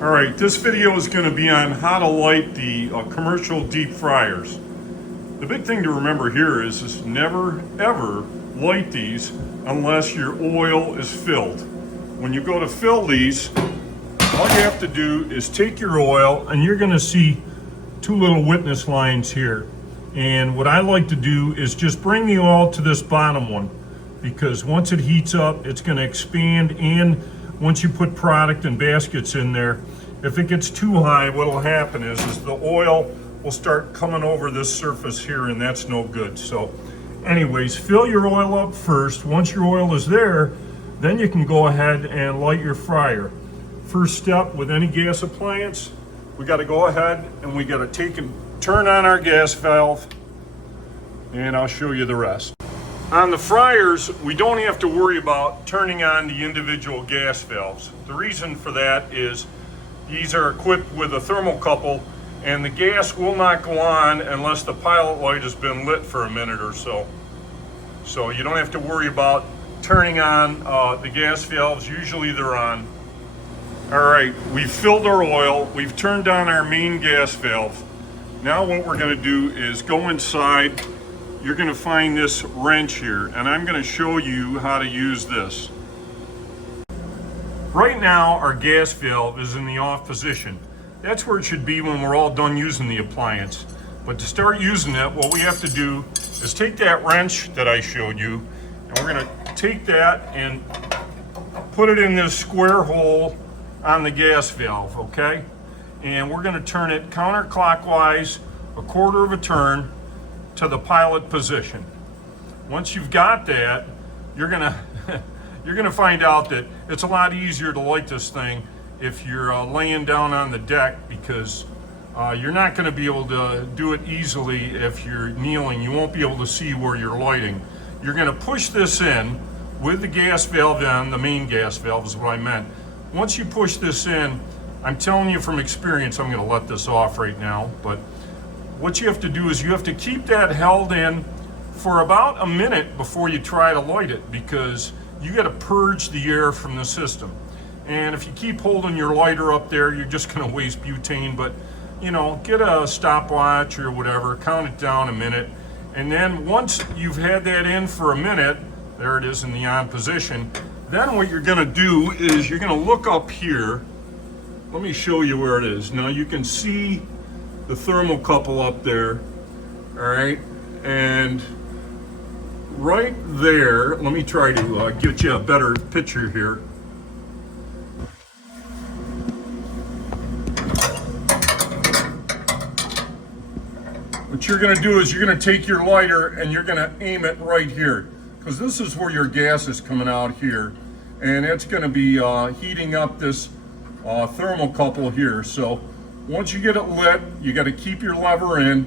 All right, this video is going to be on how to light the commercial deep fryers. The big thing to remember here is never ever light these unless your oil is filled. When you go to fill these, all you have to do is take your oil, and you're going to see two little witness lines here. And what I like to do is just bring the oil to this bottom one, because once it heats up, it's going to expand, and once you put product and baskets in there, if it gets too high, what will happen is the oil will start coming over this surface here, and that's no good. So anyways, fill your oil up first. Once your oil is there, then you can go ahead and light your fryer. First step with any gas appliance, we got to go ahead and we got to take and turn on our gas valve, and I'll show you the rest. On the fryers, we don't have to worry about turning on the individual gas valves. The reason for that is these are equipped with a thermocouple, and the gas will not go on unless the pilot light has been lit for a minute or so. So you don't have to worry about turning on the gas valves. Usually they're on. All right, we've filled our oil, we've turned on our main gas valve. Now what we're going to do is go inside. You're going to find this wrench here, and I'm going to show you how to use this. Right now our gas valve is in the off position. That's where it should be when we're all done using the appliance. But to start using it, what we have to do is take that wrench that I showed you, and we're going to take that and put it in this square hole on the gas valve, okay? And we're going to turn it counterclockwise a quarter of a turn to the pilot position. Once you've got that, you're going to find out that it's a lot easier to light this thing if you're laying down on the deck, because you're not going to be able to do it easily if you're kneeling. You won't be able to see where you're lighting. You're going to push this in with the gas valve in, the main gas valve is what I meant. Once you push this in, I'm telling you from experience, I'm going to let this off right now, but what you have to do is you have to keep that held in for about a minute before you try to light it, because you got to purge the air from the system. And if you keep holding your lighter up there, you're just going to waste butane. But you know, get a stopwatch or whatever, count it down a minute, and then once you've had that in for a minute, there it is in the on position, then what you're going to do is you're going to look up here. Let me show you where it is. Now you can see the thermocouple up there, all right, and right there, let me try to get you a better picture here. What you're going to do is you're going to take your lighter and you're going to aim it right here, because this is where your gas is coming out here, and it's going to be heating up this thermocouple here. So once you get it lit, you got to keep your lever in,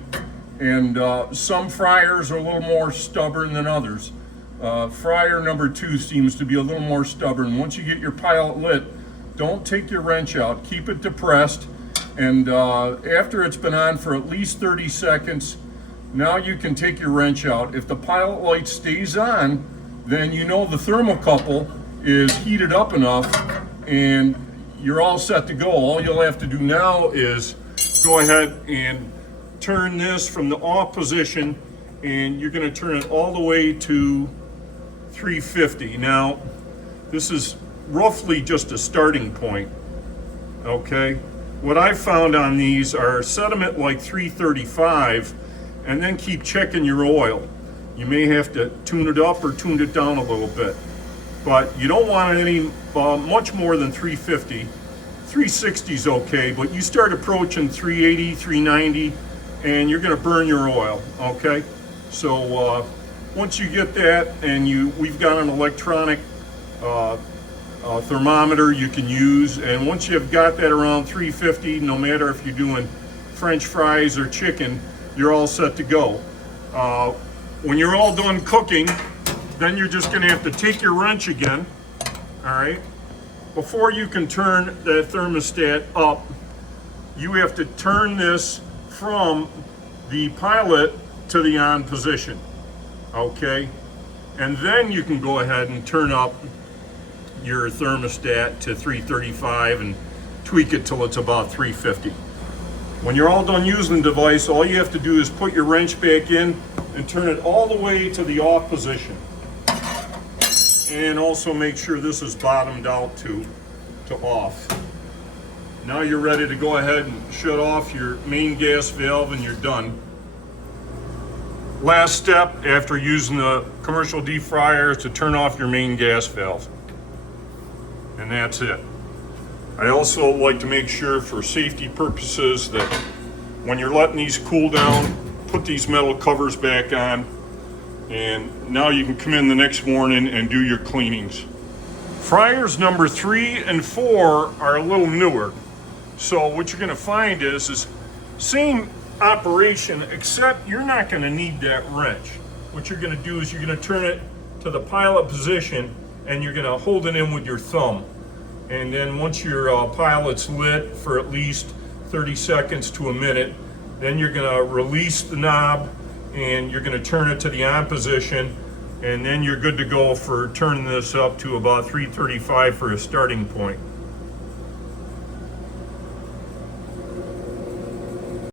and some fryers are a little more stubborn than others. Fryer number 2 seems to be a little more stubborn. Once you get your pilot lit, don't take your wrench out, keep it depressed, and after it's been on for at least 30 seconds, now you can take your wrench out. If the pilot light stays on, then you know the thermocouple is heated up enough and you're all set to go. All you'll have to do now is go ahead and turn this from the off position, and you're going to turn it all the way to 350. Now, this is roughly just a starting point, okay? What I found on these are set them at like 335 and then keep checking your oil. You may have to tune it up or tune it down a little bit, but you don't want any much more than 350. 360 is okay, but you start approaching 380, 390, and you're going to burn your oil, okay? So once you get that, and we've got an electronic thermometer you can use, and once you've got that around 350, no matter if you're doing French fries or chicken, you're all set to go. When you're all done cooking, then you're just going to have to take your wrench again, all right? Before you can turn that thermostat up, you have to turn this from the pilot to the on position, okay? And then you can go ahead and turn up your thermostat to 335 and tweak it till it's about 350. When you're all done using the device, all you have to do is put your wrench back in and turn it all the way to the off position. And also make sure this is bottomed out to off. Now you're ready to go ahead and shut off your main gas valve and you're done. Last step after using the commercial deep fryer is to turn off your main gas valve. And that's it. I also like to make sure for safety purposes that when you're letting these cool down, put these metal covers back on, and now you can come in the next morning and do your cleanings. Fryers number 3 and 4 are a little newer. So what you're gonna find is same operation, except you're not gonna need that wrench. What you're gonna do is you're gonna turn it to the pilot position and you're gonna hold it in with your thumb. And then once your pilot's lit for at least 30 seconds to a minute, then you're gonna release the knob and you're gonna turn it to the on position, and then you're good to go for turning this up to about 335 for a starting point.